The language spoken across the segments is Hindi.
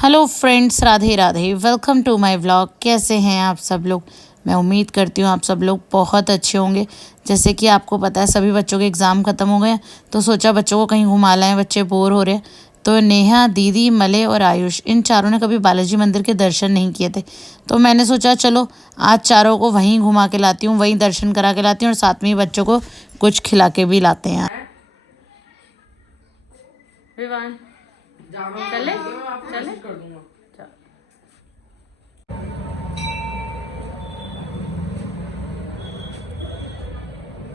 Hello friends, Radhe Radhe. Welcome to my vlog. कैसे हैं आप सब लोग? मैं उम्मीद करती हूँ आप सब लोग बहुत अच्छे होंगे। जैसे कि आपको पता है सभी बच्चों के एग्ज़ाम ख़त्म हो गए हैं, तो सोचा बच्चों को कहीं घुमा लाएं, बच्चे बोर हो रहे हैं। तो नेहा, दीदी, मले और आयुष, इन चारों ने कभी बालाजी मंदिर के दर्शन नहीं किए थे, तो मैंने सोचा चलो आज चारों को वहीं घुमा के लाती हूँ, वहीं दर्शन करा के लाती हूँ और साथ में ही बच्चों को कुछ खिला के भी लाते हैं। विवान चले चले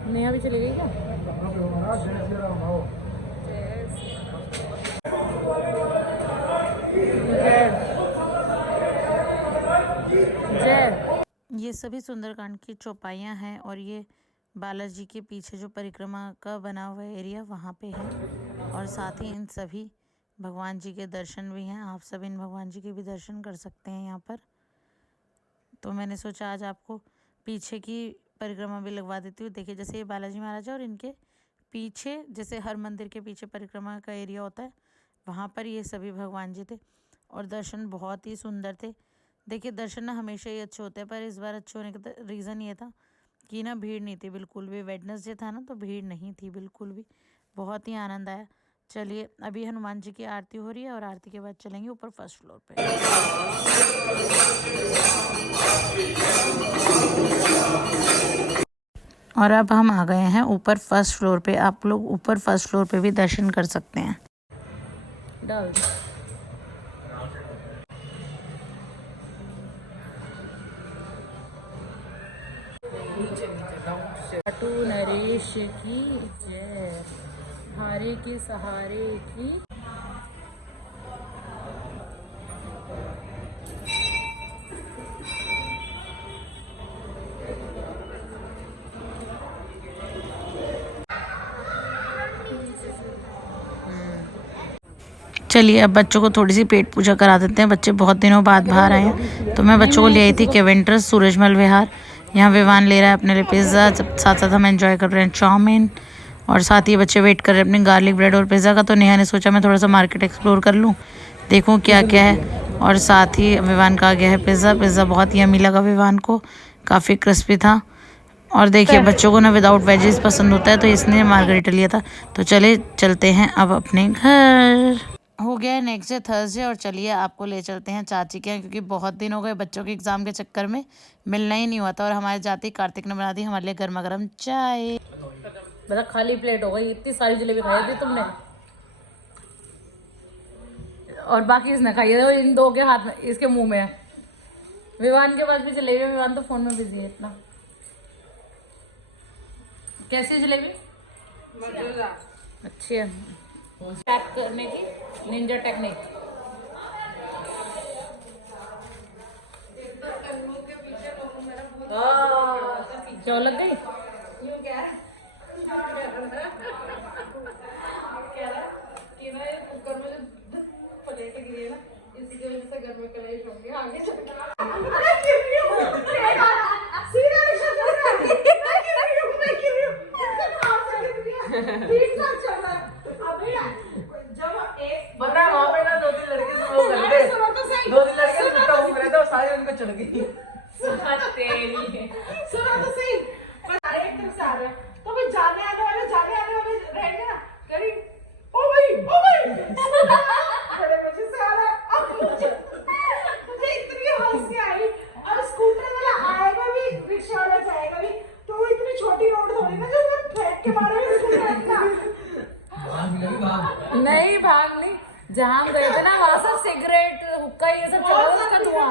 नेहा भी चली गई क्या? ये सभी सुंदरकांड की चौपाइयाँ हैं और ये बालाजी के पीछे जो परिक्रमा का बना हुआ एरिया वहाँ पे है और साथ ही इन सभी भगवान जी के दर्शन भी हैं। आप सब इन भगवान जी के भी दर्शन कर सकते हैं यहाँ पर। तो मैंने सोचा आज आपको पीछे की परिक्रमा भी लगवा देती हूँ। देखिए जैसे ये बालाजी महाराज है और इनके पीछे जैसे हर मंदिर के पीछे परिक्रमा का एरिया होता है, वहाँ पर ये सभी भगवान जी थे और दर्शन बहुत ही सुंदर थे। देखिए दर्शन ना हमेशा ही अच्छे होते हैं, पर इस बार अच्छे होने का रीज़न ये था कि ना भीड़ नहीं थी बिल्कुल भी। वेडनेसडे था ना, तो भीड़ नहीं थी बिल्कुल भी। बहुत ही आनंद आया। चलिए अभी हनुमान जी की आरती हो रही है और आरती के बाद चलेंगे ऊपर फर्स्ट फ्लोर पे। और अब हम आ गए हैं ऊपर फर्स्ट फ्लोर पे। आप लोग ऊपर फर्स्ट फ्लोर पे भी दर्शन कर सकते हैं। डाल नरेश की जय, हारे के सहारे की। चलिए अब बच्चों को थोड़ी सी पेट पूजा करा देते हैं। बच्चे बहुत दिनों बाद बाहर आए हैं, तो मैं बच्चों को ले आई थी केवेंट्रस सूरजमल विहार। यहाँ विवान ले रहा है अपने लिए पिज़्ज़ा, साथ साथ हम एंजॉय कर रहे हैं चाउमीन और साथ ही बच्चे वेट कर रहे हैं अपनी गार्लिक ब्रेड और पिज़्ज़ा का। तो नेहा ने सोचा मैं थोड़ा सा मार्केट एक्सप्लोर कर लूँ, देखूँ क्या क्या है। और साथ ही विवान का आ गया है पिज़्ज़ा बहुत यमी लगा विवान को, काफ़ी क्रिस्पी था। और देखिए बच्चों को ना विदाउट वेजीज पसंद होता है, तो इसने मार्गरीटा लिया था। तो चलते हैं अब अपने घर। हो गया है नेक्स्ट डे थर्सडे और चलिए आपको ले चलते हैं चाची के यहाँ, क्योंकि बहुत दिन हो गए बच्चों के एग्ज़ाम के चक्कर में मिलना ही नहीं हुआ था। और हमारे जाते ही कार्तिक ने बना दी हमारे लिए गर्मा गर्म चाय। बता खाली प्लेट हो गई, इतनी सारी जलेबी खाई थी तुमने और बाकी इसने खाई है। इन दो के हाथ में, इसके मुंह में है। विवान के पास भी जलेबी है, विवान तो फोन में बिजी है इतना। कैसी जलेबी? अच्छी है। पैक करने की निंजा टेक्निक। क्या लग गई? इसी की वजह से घर में कलेश होंगे आगे चढ़ गई। सुनो तो सही, एक तरफ से आ रहे तो भाई जाने आने वाले रहेंगे ना, करीब ओ भाई बड़े मजे से आ रहा है। मुझे इतनी हंसी आई। और स्कूटर वाला आएगा भी, रिक्शा वाला जाएगा भी, तो वो इतनी छोटी रोड थोड़ी ना जो फेंक के मारे नहीं भाग नहीं। जहाँ हम गए थे ना वहाँ सब सिगरेट हुक्का ये सब चला उसका धुआं,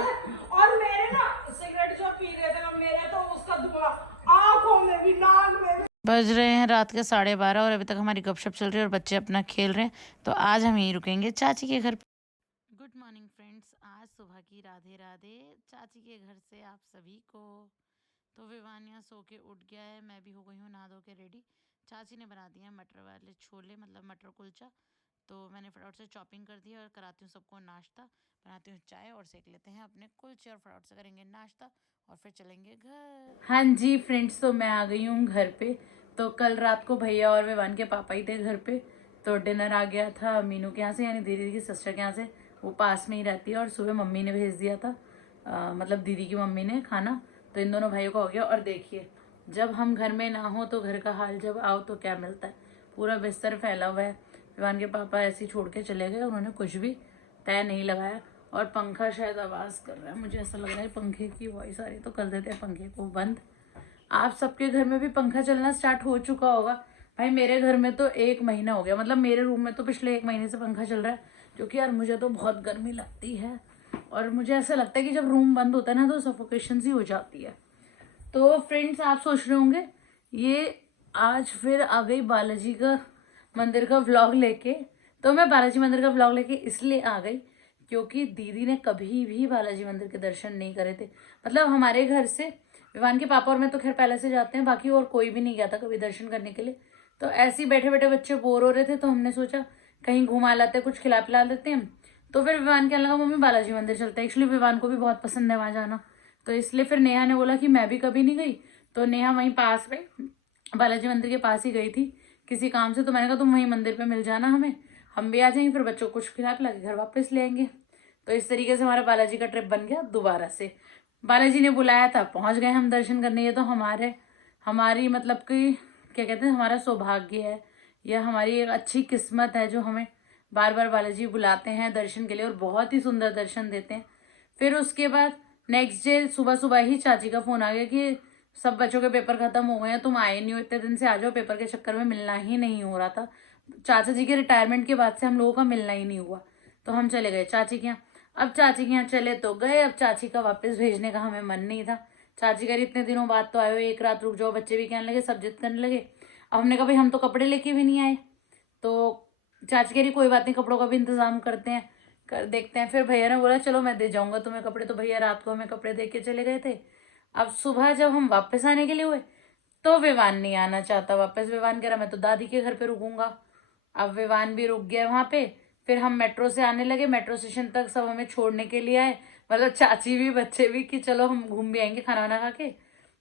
और मेरे ना सिगरेट जो पी रहे थे ना मेरे, तो उसका धुआं आंखों में भी, नाक में भी। बज रहे हैं रात के 12:30 और अभी तक हमारी गपशप चल रही है और बच्चे अपना खेल रहे हैं। तो आज हम यहीं रुकेंगे चाची के घर। गुड मॉर्निंग फ्रेंड्स, आज सुबह की राधे राधे चाची के घर से आप सभी को। तो विवान यहाँ सो के उठ गया है, मैं भी हो गई हूँ नहा धो के रेडी। चाची ने बना दिया मटर वाले छोले, मतलब मटर कुलचा। तो मैंने फटाफट से चॉपिंग कर दी और कराती हूँ सबको नाश्ता, बनाती हूँ चाय और सेक लेते हैं अपने कुलचे और फटाफट से करेंगे नाश्ता और फिर चलेंगे घर। हाँ जी फ्रेंड्स, तो मैं आ गई हूँ घर पे। तो कल रात को भैया और विवान के पापा ही थे घर पे, तो डिनर आ गया था मीनू के यहाँ से, यानी दीदी की सिस्टर के यहाँ से। वो पास में ही रहती है और सुबह मम्मी ने भेज दिया था, मतलब दीदी की मम्मी ने खाना, तो इन दोनों भाइयों का हो गया। और देखिए जब हम घर में ना हो तो घर का हाल जब आओ तो क्या मिलता है, पूरा बिस्तर फैला हुआ है। विवान के पापा ऐसे ही छोड़ के चले गए, उन्होंने कुछ भी तय नहीं लगाया। और पंखा शायद आवाज़ कर रहा है, मुझे ऐसा लग रहा है पंखे की वॉइस आ रही, तो कर देते हैं पंखे को बंद। आप सबके घर में भी पंखा चलना स्टार्ट हो चुका होगा। भाई मेरे घर में तो 1 महीना हो गया, मतलब मेरे रूम में तो पिछले 1 महीने से पंखा चल रहा है, क्योंकि यार मुझे तो बहुत गर्मी लगती है और मुझे ऐसा लगता है कि जब रूम बंद होता है ना तो सफोकेशन सी हो जाती है। तो फ्रेंड्स आप सोच रहे होंगे ये आज फिर आ गई बालाजी का मंदिर का व्लॉग लेके। तो मैं बालाजी मंदिर का व्लॉग लेके इसलिए आ गई क्योंकि दीदी ने कभी भी बालाजी मंदिर के दर्शन नहीं करे थे। मतलब हमारे घर से विवान के पापा और मैं तो खैर पहले से जाते हैं, बाकी और कोई भी नहीं गया था कभी दर्शन करने के लिए। तो ऐसे ही बैठे बैठे बच्चे बोर हो रहे थे, तो हमने सोचा कहीं घुमा लाते, कुछ खिला पिला लेते हैं। तो फिर विवान कहने लगा मम्मी बालाजी मंदिर चलते हैं। एक्चुअली विवान को भी बहुत पसंद है वहाँ जाना, तो इसलिए फिर नेहा ने बोला कि मैं भी कभी नहीं गई। तो नेहा वहीं पास में बालाजी मंदिर के पास ही गई थी किसी काम से, तो मैंने कहा तुम वहीं मंदिर पे मिल जाना हमें, हम भी आ जाएंगे, फिर बच्चों को कुछ खिला पिला के घर वापस ले आएंगे। तो इस तरीके से हमारा बालाजी का ट्रिप बन गया दोबारा से। बालाजी ने बुलाया था, पहुंच गए हम दर्शन करने। ये तो हमारी मतलब कि क्या कहते हैं, हमारा सौभाग्य है, यह हमारी एक अच्छी किस्मत है जो हमें बार बार बालाजी बुलाते हैं दर्शन के लिए और बहुत ही सुंदर दर्शन देते हैं। फिर उसके बाद नेक्स्ट डे सुबह सुबह ही चाची का फोन आ गया कि सब बच्चों के पेपर खत्म हो गए हैं, तुम आए नहीं हो, इतने दिन से आ जाओ, पेपर के चक्कर में मिलना ही नहीं हो रहा था। चाचा जी के रिटायरमेंट के बाद से हम लोगों का मिलना ही नहीं हुआ, तो हम चले गए चाची के यहाँ। अब चाची के यहाँ चले तो गए, अब चाची का वापस भेजने का हमें मन नहीं था। चाची कह रही इतने दिनों बाद तो आए हो, एक रात रुक जाओ, बच्चे भी कहने लगे, सब जिद करने लगे। अब हमने कहा भाई हम तो कपड़े लेके भी नहीं आए, तो चाची कह रही कोई बात नहीं, कपड़ों का भी इंतजाम करते हैं, कर देखते हैं। फिर भैया ने बोला चलो मैं दे जाऊंगा तुम्हें कपड़े, तो भैया रात को हमें कपड़े दे के चले गए थे। अब सुबह जब हम वापस आने के लिए हुए तो विवान नहीं आना चाहता वापस। विवान कह रहा मैं तो दादी के घर पे रुकूंगा। अब विवान भी रुक गया वहां पे। फिर हम मेट्रो से आने लगे, मेट्रो स्टेशन तक सब हमें छोड़ने के लिए आए, मतलब चाची भी बच्चे भी, कि चलो हम घूम भी आएंगे, खाना वाना खा के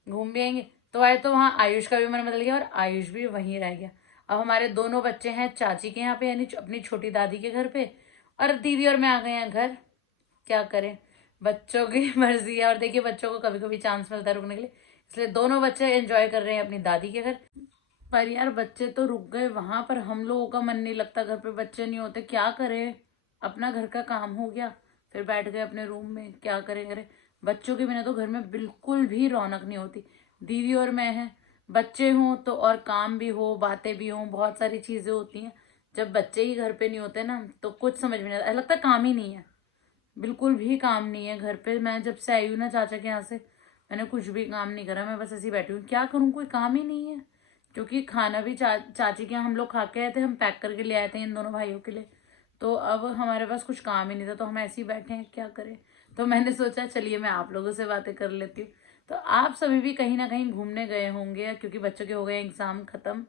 घूम भी आएंगे। तो आए तो वहाँ आयुष का भी मन बदल गया और आयुष भी वहीं रह गया। अब हमारे दोनों बच्चे हैं चाची के यहाँ पे, यानी अपनी छोटी दादी के घर पे, और दीदी और मैं आ गए हैं घर। क्या करें, बच्चों की मर्जी है। और देखिए बच्चों को कभी कभी चांस मिलता है रुकने के लिए, इसलिए दोनों बच्चे एंजॉय कर रहे हैं अपनी दादी के घर। पर यार बच्चे तो रुक गए वहां पर, हम लोगों का मन नहीं लगता घर पे, बच्चे नहीं होते, क्या करें, अपना घर का काम हो गया, फिर बैठ गए अपने रूम में, क्या करें। बच्चों के बिना तो घर में बिल्कुल भी रौनक नहीं होती। दीदी और मैं हैं, बच्चे हों तो और काम भी हो, बातें भी हों, बहुत सारी चीजें होती हैं। जब बच्चे ही घर पे नहीं होते ना तो कुछ समझ में नहीं आता, लगता है काम ही नहीं है, बिल्कुल भी काम नहीं है घर पे। मैं जब से आई हूँ ना चाचा के यहाँ से, मैंने कुछ भी काम नहीं करा, मैं बस ऐसी बैठी हूँ, क्या करूँ, कोई काम ही नहीं है। क्योंकि खाना भी चाची के यहाँ हम लोग खा के आए थे, हम पैक करके ले आए थे इन दोनों भाइयों के लिए, तो अब हमारे पास कुछ काम ही नहीं था, तो हम ऐसे ही बैठे हैं, क्या करें। तो मैंने सोचा चलिए मैं आप लोगों से बातें कर लेती हूँ। तो आप सभी भी कहीं ना कहीं घूमने गए होंगे, क्योंकि बच्चों के हो गए एग्जाम खत्म,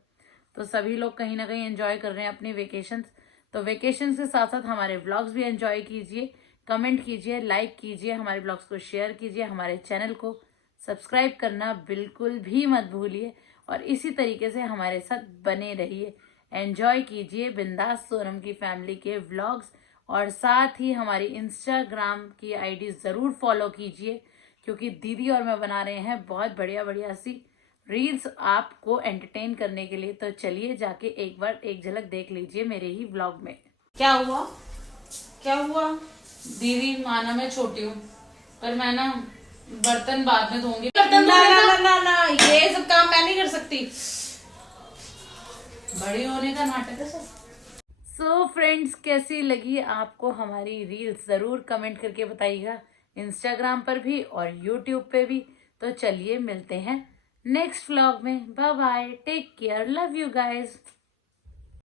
तो सभी लोग कहीं ना कहीं एंजॉय कर रहे हैं अपनी वेकेशंस। तो वेकेशंस के साथ साथ हमारे व्लॉग्स भी एंजॉय कीजिए, कमेंट कीजिए, लाइक कीजिए, हमारे ब्लॉग्स को शेयर कीजिए, हमारे चैनल को सब्सक्राइब करना बिल्कुल भी मत भूलिए, और इसी तरीके से हमारे साथ बने रहिए, एंजॉय कीजिए बिंदास सोनम की फैमिली के व्लॉग्स। और साथ ही हमारी इंस्टाग्राम की आईडी ज़रूर फॉलो कीजिए, क्योंकि दीदी और मैं बना रहे हैं बहुत बढ़िया बढ़िया सी रील्स आपको एंटरटेन करने के लिए। तो चलिए जाके एक बार एक झलक देख लीजिए मेरे ही व्लॉग में। क्या हुआ क्या हुआ दीदी, माना मैं छोटी हूँ पर मैं ना बर्तन बाद में धोऊंगी। ना, ये सब काम मैं नहीं कर सकती, बड़ी होने का नाटक है सब। सो फ्रेंड्स कैसी लगी आपको हमारी रील्स, जरूर कमेंट करके बताइएगा, इंस्टाग्राम पर भी और यूट्यूब पे भी। तो चलिए मिलते हैं नेक्स्ट व्लॉग में, bye bye, take care, love you guys.